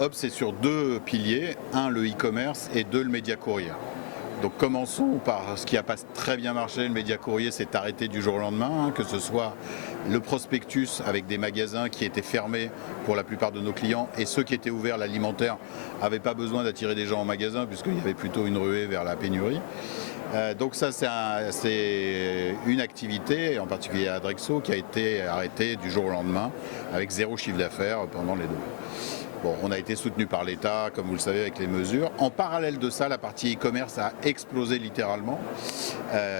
Hop, c'est sur deux piliers, un le e-commerce et deux le média courrier. Donc commençons par ce qui n'a pas très bien marché, le média courrier s'est arrêté du jour au lendemain, que ce soit le prospectus avec des magasins qui étaient fermés pour la plupart de nos clients et ceux qui étaient ouverts, l'alimentaire, n'avaient pas besoin d'attirer des gens en magasin puisqu'il y avait plutôt une ruée vers la pénurie. Donc ça c'est une activité, en particulier à Adrexo, qui a été arrêtée du jour au lendemain avec zéro chiffre d'affaires pendant les 2 mois. Bon, on a été soutenu par l'État, comme vous le savez, avec les mesures. En parallèle de ça, la partie e-commerce a explosé littéralement,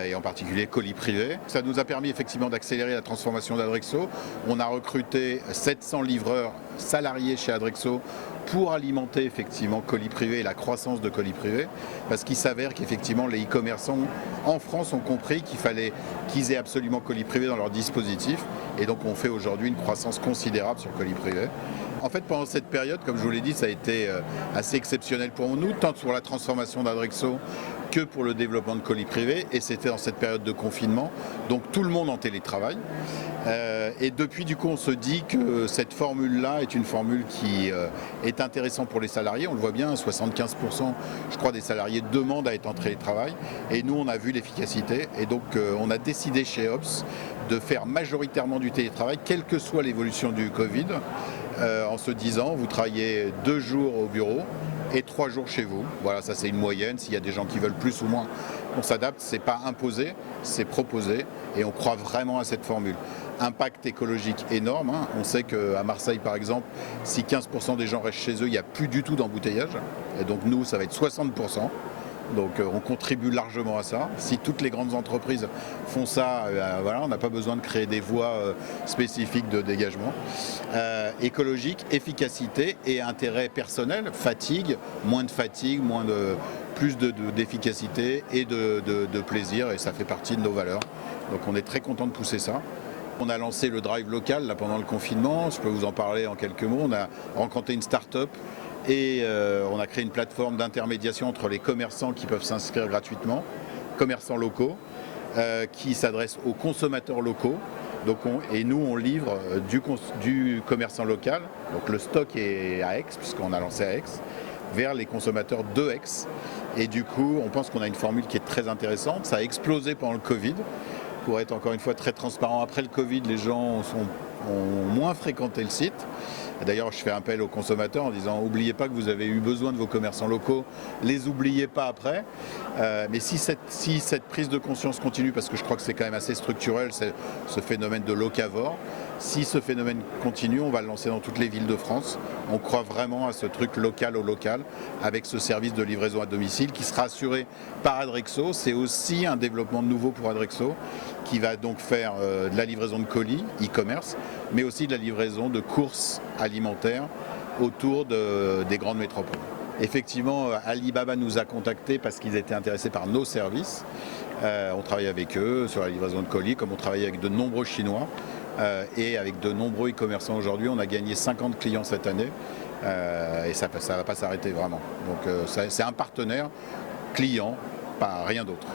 et en particulier colis privé. Ça nous a permis effectivement d'accélérer la transformation d'Adrexo. On a recruté 700 livreurs salariés chez Adrexo pour alimenter effectivement colis privé et la croissance de colis privé, parce qu'il s'avère qu'effectivement les e-commerçants en France ont compris qu'il fallait qu'ils aient absolument colis privé dans leur dispositif, et donc on fait aujourd'hui une croissance considérable sur colis privé. En fait, pendant cette période, comme je vous l'ai dit, ça a été assez exceptionnel pour nous, tant sur la transformation d'Adrexo que pour le développement de colis privé, et c'était dans cette période de confinement, donc tout le monde en télétravail. Et depuis, du coup, on se dit que cette formule-là est une formule qui est intéressante pour les salariés. On le voit bien, 75%, je crois, des salariés demandent à être en télétravail, et nous, on a vu l'efficacité, et donc on a décidé chez Ops de faire majoritairement du télétravail, quelle que soit l'évolution du Covid, en se disant, vous travaillez 2 jours au bureau et 3 jours chez vous. Voilà, ça c'est une moyenne. S'il y a des gens qui veulent plus ou moins, on s'adapte. C'est pas imposé, c'est proposé, et on croit vraiment à cette formule. Impact écologique énorme, hein. On sait qu'à Marseille, par exemple, si 15% des gens restent chez eux, il n'y a plus du tout d'embouteillage. Et donc nous, ça va être 60%. Donc on contribue largement à ça. Si toutes les grandes entreprises font ça, voilà, on n'a pas besoin de créer des voies spécifiques de dégagement. Écologique, efficacité et intérêt personnel, fatigue, plus d'efficacité et de plaisir, et ça fait partie de nos valeurs. Donc on est très content de pousser ça. On a lancé le drive local là, pendant le confinement, je peux vous en parler en quelques mots. On a rencontré une start-up et on a créé une plateforme d'intermédiation entre les commerçants qui peuvent s'inscrire gratuitement, commerçants locaux, qui s'adressent aux consommateurs locaux. Donc et nous, on livre du commerçant local, donc le stock est à Aix, puisqu'on a lancé à Aix, vers les consommateurs de Aix. Et du coup, on pense qu'on a une formule qui est très intéressante. Ça a explosé pendant le Covid. Pour être encore une fois très transparent, après le Covid, les gens ont moins fréquenté le site. D'ailleurs, je fais appel aux consommateurs en disant, n'oubliez pas que vous avez eu besoin de vos commerçants locaux, les oubliez pas après. Mais si cette prise de conscience continue, parce que je crois que c'est quand même assez structurel, ce phénomène de locavore, si ce phénomène continue, on va le lancer dans toutes les villes de France. On croit vraiment à ce truc local au local, avec ce service de livraison à domicile qui sera assuré par Adrexo. C'est aussi un développement nouveau pour Adrexo, qui va donc faire de la livraison de colis, e-commerce, mais aussi de la livraison de courses alimentaires autour des grandes métropoles. Effectivement, Alibaba nous a contactés parce qu'ils étaient intéressés par nos services. On travaille avec eux sur la livraison de colis, comme on travaille avec de nombreux Chinois. Et avec de nombreux e-commerçants aujourd'hui, on a gagné 50 clients cette année, et ça ne va pas s'arrêter vraiment. Donc c'est un partenaire client, pas rien d'autre.